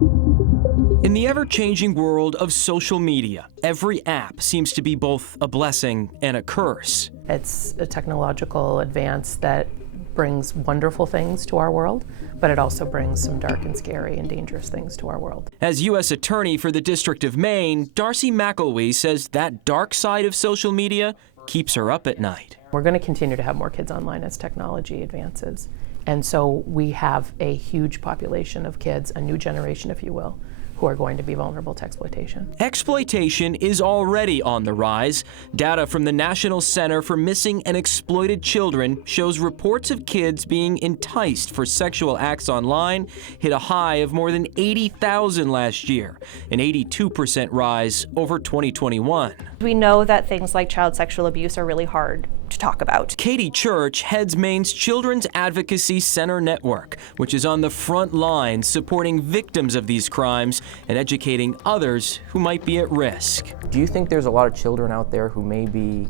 In the ever-changing world of social media, every app seems to be both a blessing and a curse. It's a technological advance that brings wonderful things to our world, but it also brings some dark and scary and dangerous things to our world. As U.S. Attorney for the District of Maine, Darcy McElwee says that dark side of social media keeps her up at night. We're going to continue to have more kids online as technology advances. And so we have a huge population of kids, a new generation, if you will, who are going to be vulnerable to exploitation. Exploitation is already on the rise. Data from the National Center for Missing and Exploited Children shows reports of kids being enticed for sexual acts online hit a high of more than 80,000 last year, an 82% rise over 2021. We know that things like child sexual abuse are really hard to talk about. Katie Church heads Maine's Children's Advocacy Center Network, which is on the front line supporting victims of these crimes and educating others who might be at risk. Do you think there's a lot of children out there who may be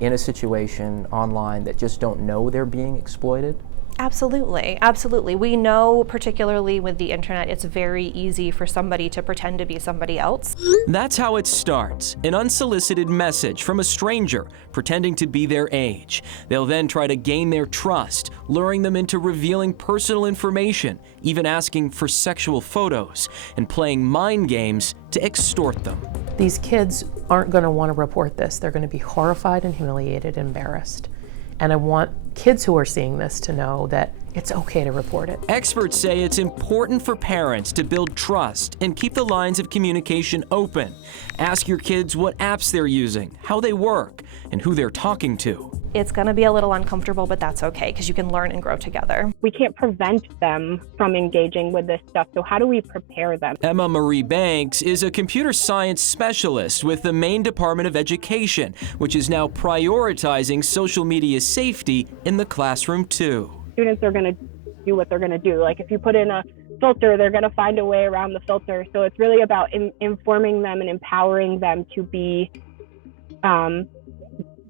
in a situation online that just don't know they're being exploited? Absolutely, absolutely. We know, particularly with the internet, it's very easy for somebody to pretend to be somebody else. That's how it starts, an unsolicited message from a stranger pretending to be their age. They'll then try to gain their trust, luring them into revealing personal information, even asking for sexual photos, and playing mind games to extort them. These kids aren't going to want to report this. They're going to be horrified and humiliated and embarrassed. And I want kids who are seeing this to know that it's okay to report it. Experts say it's important for parents to build trust and keep the lines of communication open. Ask your kids what apps they're using, how they work, and who they're talking to. It's going to be a little uncomfortable, but that's okay because you can learn and grow together. We can't prevent them from engaging with this stuff, so how do we prepare them? Emma Marie Banks is a computer science specialist with the Maine Department of Education, which is now prioritizing social media safety in the classroom too. Students are going to do what they're going to do. Like if you put in a filter, they're going to find a way around the filter. So it's really about informing them and empowering them to be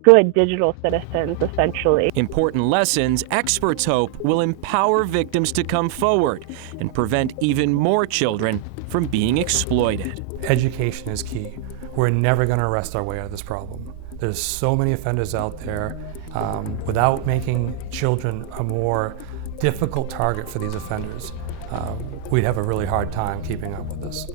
good digital citizens, essentially. Important lessons experts hope will empower victims to come forward and prevent even more children from being exploited. Education is key. We're never going to arrest our way out of this problem. There's so many offenders out there. Without making children a more difficult target for these offenders, we'd have a really hard time keeping up with this.